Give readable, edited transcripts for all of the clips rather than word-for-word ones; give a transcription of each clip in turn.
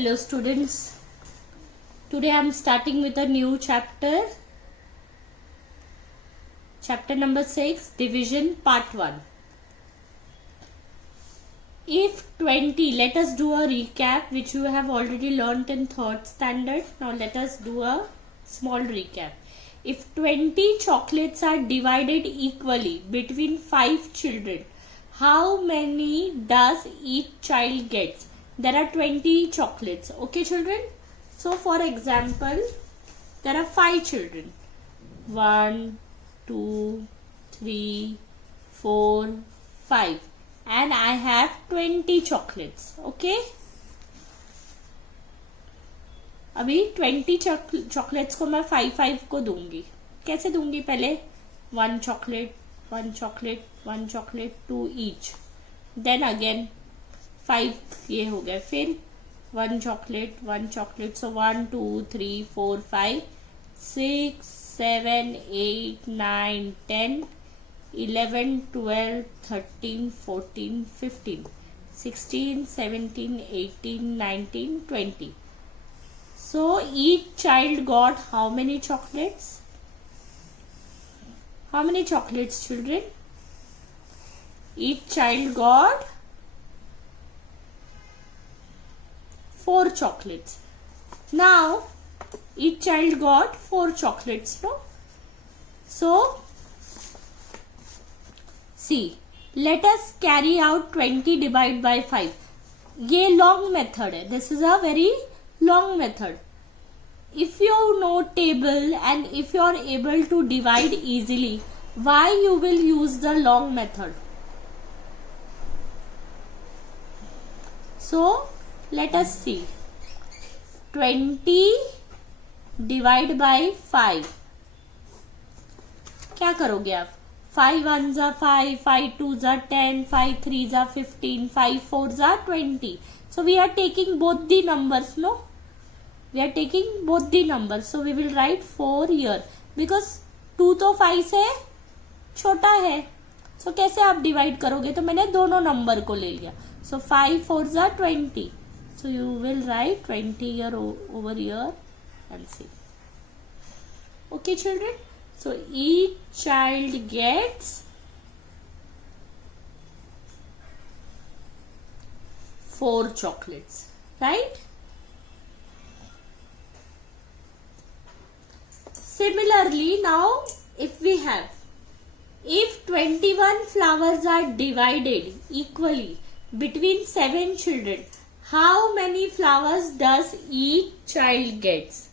Hello students, today I am starting with a new chapter number 6, division part 1. If 20, let us do a recap which you have already learnt in 3rd standard. Now let us do a small recap. If 20 chocolates are divided equally between 5 children, how many does each child get? There are 20 chocolates. Okay children? So for example, there are 5 children. 1, 2, 3, 4, 5. And I have 20 chocolates. Okay? अभी 20 chocolates को मैं 5 को दूंगी. कैसे दूंगी? पहले 1 chocolate, 1 chocolate, 1 chocolate, 2 each. Then again 5 ये हो गए. फिर 1 chocolate, 1 chocolate. So 1, 2, 3, 4, 5, 6, 7, 8, 9, 10, 11, 12, 13, 14, 15, 16, 17, 18, 19, 20. So each child got how many chocolates? How many chocolates, children? Each child got 4 chocolates. Now each child got 4 chocolates, no? So see, let us carry out 20 divided by 5. ये long method है. This is a very long method. If you know table and if you are able to divide easily, why you will use the long method? So let us see. 20 divided by 5. क्या करोगे आप? 5 1s are 5, 5 2s are 10, 5 3s are 15, 5 4s are 20. So we are taking both the numbers, no? We are taking both the numbers. So we will write 4 here. Because 2 तो 5 से छोटा है. So कैसे आप divide करोगे? तो मैंने दोनों नंबर को ले लिया. So 5 4s are 20. So you will write 20 here over here and see. Okay children? So each child gets 4 chocolates, right? Similarly, now if 21 flowers are divided equally between 7 children, how many flowers does each child gets?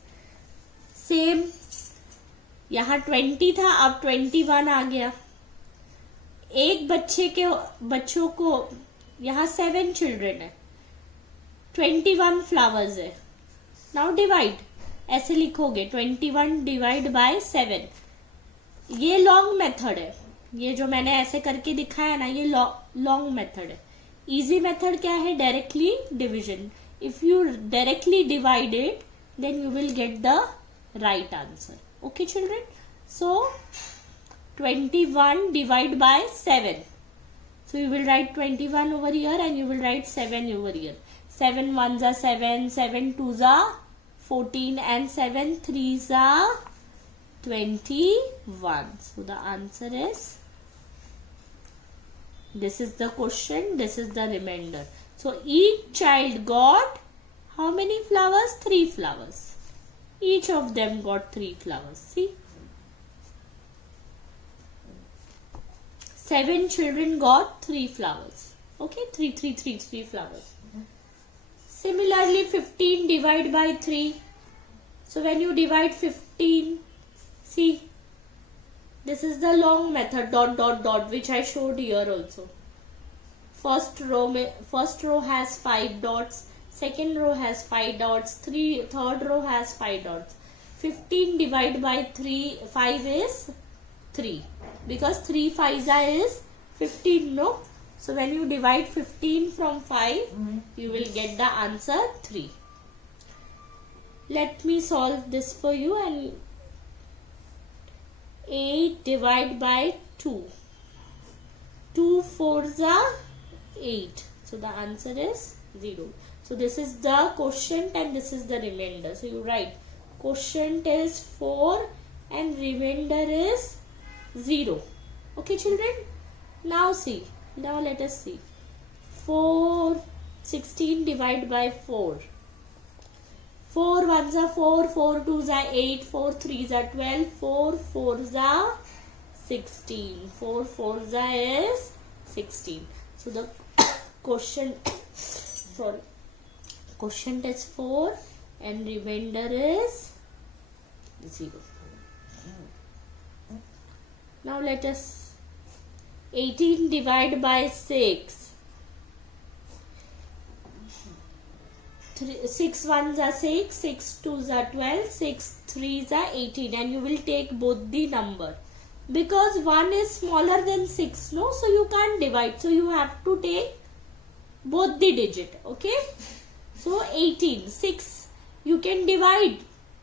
Same. यहाँ 20 था, अब 21 आ गया. एक बच्चों को यहाँ 7 children है, 21 flowers है. Now divide. ऐसे लिखोगे 21 डिवाइड बाय 7. ये लॉन्ग मेथड है. ये जो मैंने ऐसे करके दिखाया ना, ये लॉन्ग मेथड है. इजी मेथड क्या है? Directly division. If you directly divide it, then you will get the right answer. Okay children? So 21 divided by 7. So you will write 21 over here and you will write 7 over here. 7 1s are 7, 7 2s are 14 and 7 3s are 21. So the answer is, this is the question, this is the remainder. So each child got how many flowers? 3 flowers. Each of them got 3 flowers. See? 7 children got 3 flowers. Okay? 3 flowers. Similarly, 15 divided by 3. So when you divide 15, see? This is the long method, dot dot dot, which I showed here also. First row has 5 dots. Second row has 5 dots. Third row has 5 dots. 15 divided by 5 is 3. Because 3 5s is 15, no? So when you divide 15 from 5, you will get the answer 3. Let me solve this for you. And 8 divided by 2. 2 4s are 8. So the answer is 0. So this is the quotient and this is the remainder. So you write quotient is 4 and remainder is 0. Okay children? Now see. Now let us see. 16 divided by 4. 4 ones are 4, 4 twos are 8, 4 threes are 12, 4 fours are 16. 4 fours are is 16. So the quotient is 4 and remainder is 0. Now let us 18 divided by 6. 6 ones are 6, 6 twos are 12, 6 threes are 18, and you will take both the number. Because 1 is smaller than 6, no? So you can't divide. So you have to take both the digit. Okay? So 18. 6. You can divide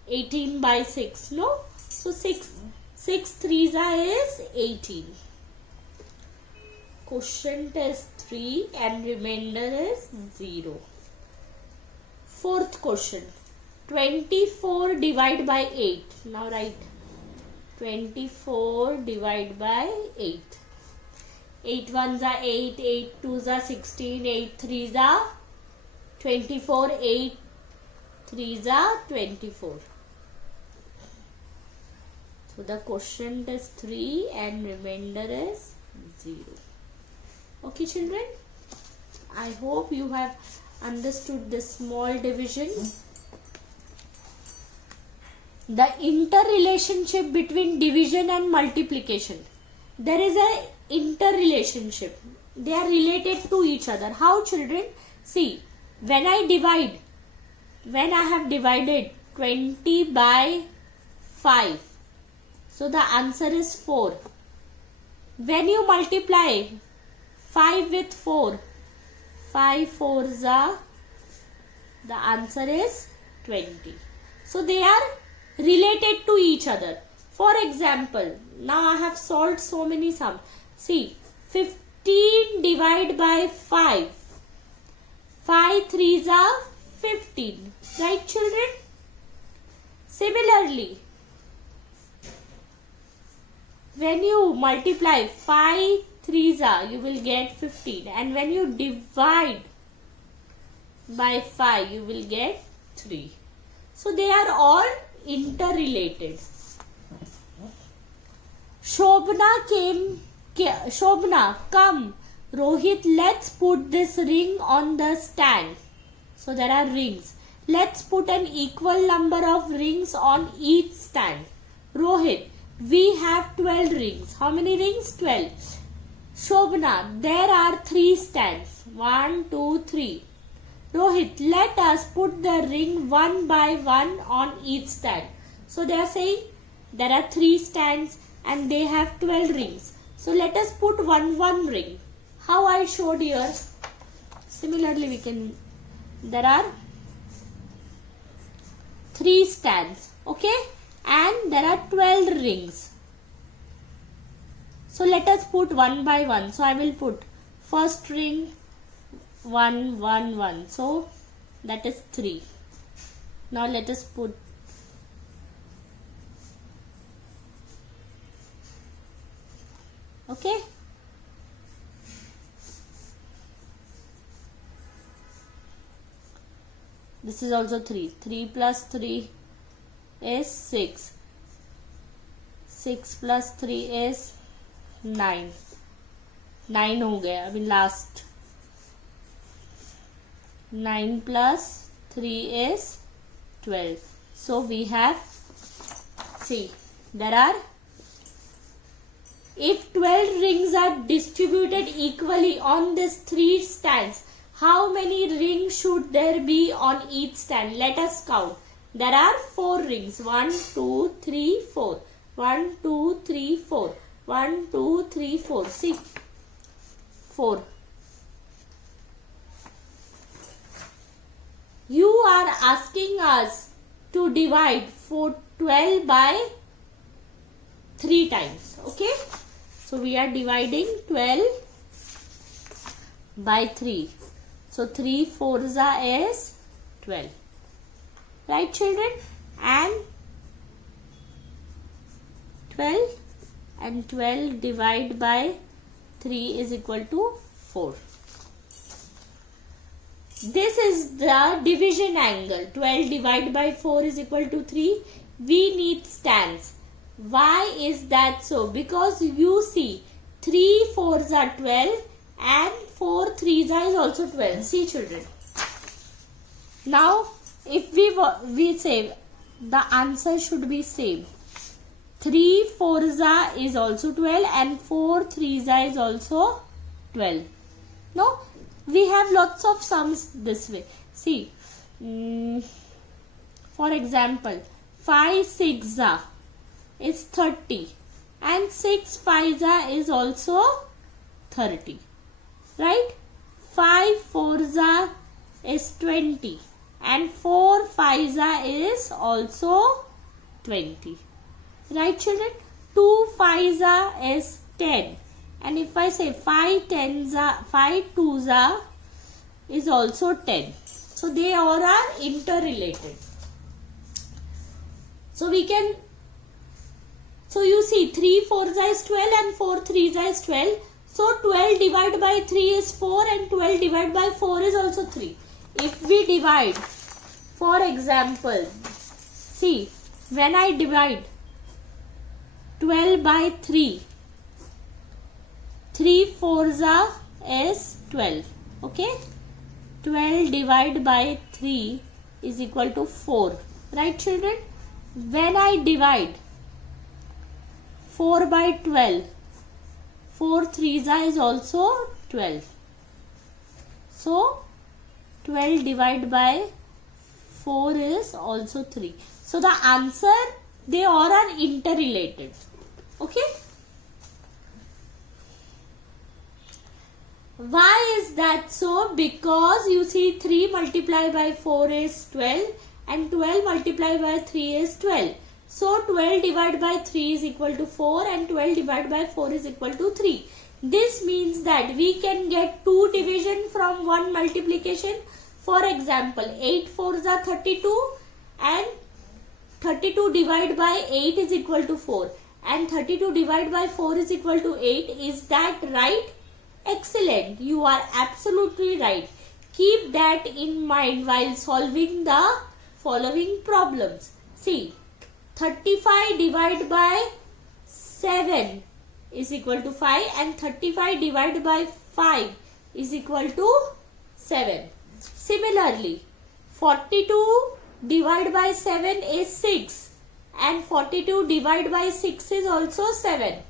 18 by 6, no? So 6 threes are is 18. Quotient is 3 and remainder is 0. Fourth question. 24 divided by 8. Now write 24 divided by 8. 8 ones are 8, 8 twos are 16, 8 threes are 24, 8 threes are 24. So the quotient is 3 and remainder is 0. Okay children? I hope you have understood this small division. The interrelationship between division and multiplication. There is a interrelationship. They are related to each other. How children? See, when I have divided 20 by 5. So the answer is 4. When you multiply 5 with 4, 5 fours are, the answer is 20. So they are related to each other. For example, now I have solved so many sums. See, 15 divided by 5. 5 threes are 15. Right children? Similarly, when you multiply 5 threes are, you will get 15. And when you divide by 5, you will get 3. So they are all interrelated. Shobna, come. Rohit, let's put this ring on the stand. So there are rings. Let's put an equal number of rings on each stand. Rohit, we have 12 rings. How many rings? 12. Shobna, there are 3 stands. 1, 2, 3. Rohit, let us put the ring one by one on each stand. So they are saying there are 3 stands and they have 12 rings. So let us put one ring. How I showed here. Similarly, there are 3 stands. Okay? And there are 12 rings. So let us put one by one. So I will put first ring 1, 1, 1. So that is 3. Now let us put okay. This is also 3. 3 plus 3 is 6. 6 plus 3 is 9. 9 हो गया अभी last. 9 plus 3 is 12. So we have, see, there are, if 12 rings are distributed equally on these 3 stands, how many rings should there be on each stand? Let us count. There are 4 rings. 1, 2, 3, 4. 1, 2, 3, 4. 1, 2, 3, 4. See, 4. You are asking us to divide 12 by 3 times. Okay? So we are dividing 12 by 3. So 3 4s is 12. Right, children? And 12 divided by 3 is equal to 4. This is the division angle. 12 divided by 4 is equal to 3. We need stance. Why is that so? Because you see 3 4s are 12 and 4 3s is also 12. See, children. Now if we say the answer should be same. 3 4s is also 12 and 4 3s is also 12. No, we have lots of sums this way. See, for example, 5 6 is 30 and 6 5 is also 30. Right? 5 4 is 20 and 4 5 is also 20. Right, children? 2 5 is 10. And if I say 5 2s is also 10. So they all are interrelated. So we can, so you see 3 4s is 12 and 4 3s is 12. So 12 divided by 3 is 4 and 12 divided by 4 is also 3. If we divide, for example, see, when I divide 12 by 3, 3 4s is 12. Okay? 12 divided by 3 is equal to 4. Right, children? When I divide 4 by 12, 4 3s is also 12. So 12 divided by 4 is also 3. So the answer, they all are interrelated. Okay? Why is that so? Because you see 3 multiplied by 4 is 12 and 12 multiplied by 3 is 12. So 12 divided by 3 is equal to 4 and 12 divided by 4 is equal to 3. This means that we can get 2 division from 1 multiplication. For example, 8 4s are 32 and 32 divided by 8 is equal to 4 and 32 divided by 4 is equal to 8. Is that right? Excellent. You are absolutely right. Keep that in mind while solving the following problems. See, 35 divided by 7 is equal to 5 and 35 divided by 5 is equal to 7. Similarly, 42 divided by 7 is 6 and 42 divided by 6 is also 7.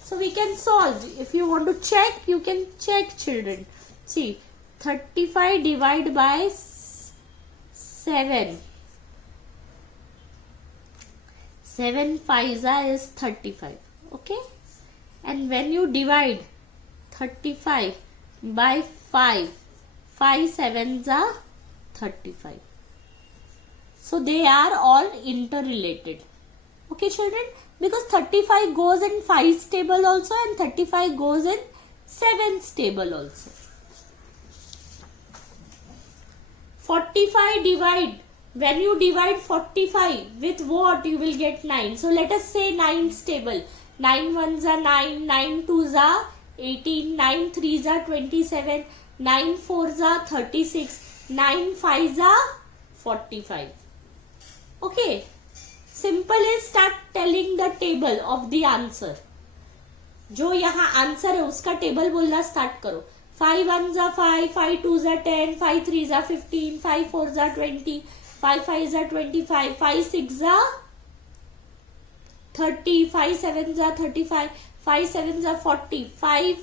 So we can solve. If you want to check, you can check, children. See, 35 divided by 7. 7 5s is 35. Okay? And when you divide 35 by 5, 5 7s are 35. So they are all interrelated. Okay, children? Because 35 goes in 5's table also and 35 goes in 7's table also. 45 divide. When you divide 45 with what, you will get 9. So let us say 9's table. 9 1s are 9, 9 2s are 18, 9 3s are 27, 9 4s are 36, 9 5s are 45. Okay. Simple is start telling the table of the answer. जो यहाँ answer है उसका table बोलना start करो. 5 1s are 5, 5 2s are 10, 5 3s are 15, 5 4s are 20, 5 5s are 25, 5 6s are 30, 5 7s are 35, 5 7s are 40, 5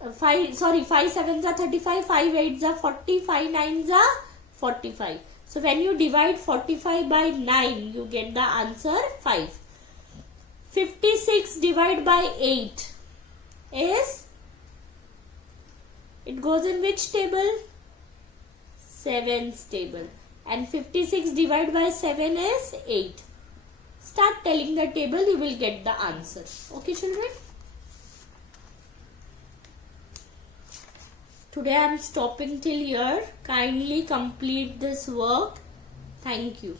7s are 35, 5 8s are 40, 5 9s are 45. So when you divide 45 by 9, you get the answer 5. 56 divided by 8 is, it goes in which table? 7's table. And 56 divided by 7 is 8. Start telling the table, you will get the answer. Okay, children? Today I am stopping till here. Kindly complete this work. Thank you.